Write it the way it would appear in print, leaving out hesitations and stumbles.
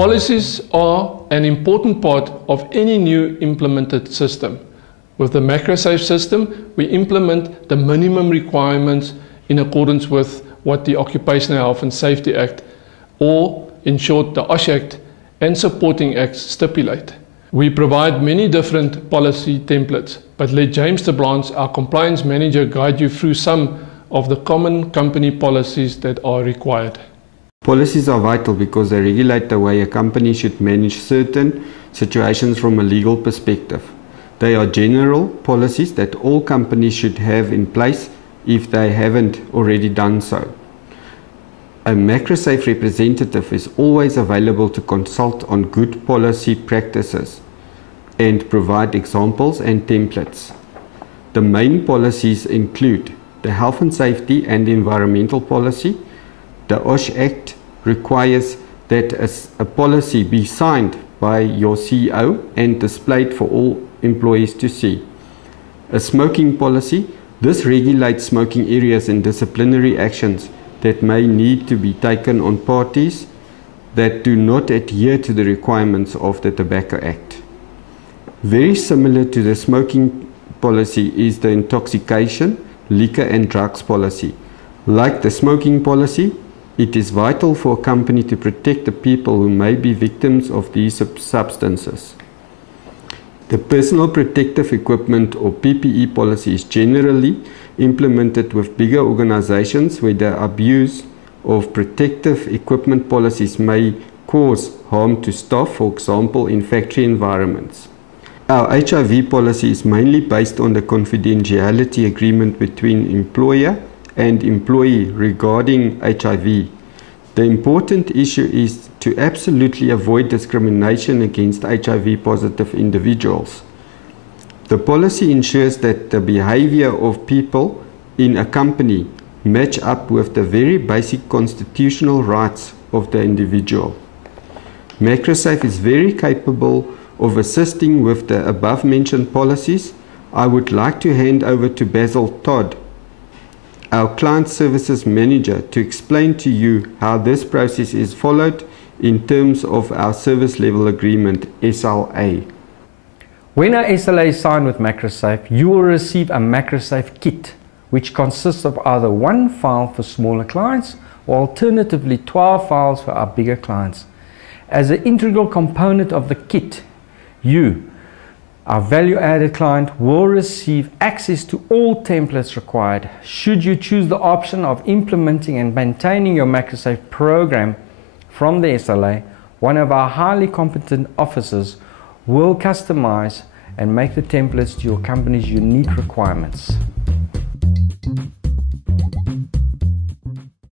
Policies are an important part of any new implemented system. With the MacroSafe system, we implement the minimum requirements in accordance with what the Occupational Health and Safety Act, or in short the OSH Act and supporting acts stipulate. We provide many different policy templates, but let James de Blance, our compliance manager, guide you through some of the common company policies that are required. Policies are vital because they regulate the way a company should manage certain situations from a legal perspective. They are general policies that all companies should have in place if they haven't already done so. A MacroSafe representative is always available to consult on good policy practices and provide examples and templates. The main policies include the Health and Safety and Environmental Policy. The OSH Act requires that a policy be signed by your CEO and displayed for all employees to see. A smoking policy. This regulates smoking areas and disciplinary actions that may need to be taken on parties that do not adhere to the requirements of the Tobacco Act. Very similar to the smoking policy is the intoxication, liquor and drugs policy. Like the smoking policy, it is vital for a company to protect the people who may be victims of these substances. The Personal Protective Equipment or PPE policy is generally implemented with bigger organizations where the abuse of protective equipment policies may cause harm to staff, for example in factory environments. Our HIV policy is mainly based on the confidentiality agreement between employer and employee regarding HIV. The important issue is to absolutely avoid discrimination against HIV positive individuals. The policy ensures that the behavior of people in a company match up with the very basic constitutional rights of the individual. MacroSafe is very capable of assisting with the above mentioned policies. I would like to hand over to Basil Todd, our Client Services Manager, to explain to you how this process is followed in terms of our Service Level Agreement, SLA. When a SLA is signed with MacroSafe, you will receive a MacroSafe kit, which consists of either one file for smaller clients or alternatively 12 files for our bigger clients. As an integral component of the kit, you, our value-added client, will receive access to all templates required. Should you choose the option of implementing and maintaining your MacroSafe program from the SLA, one of our highly competent officers will customize and make the templates to your company's unique requirements.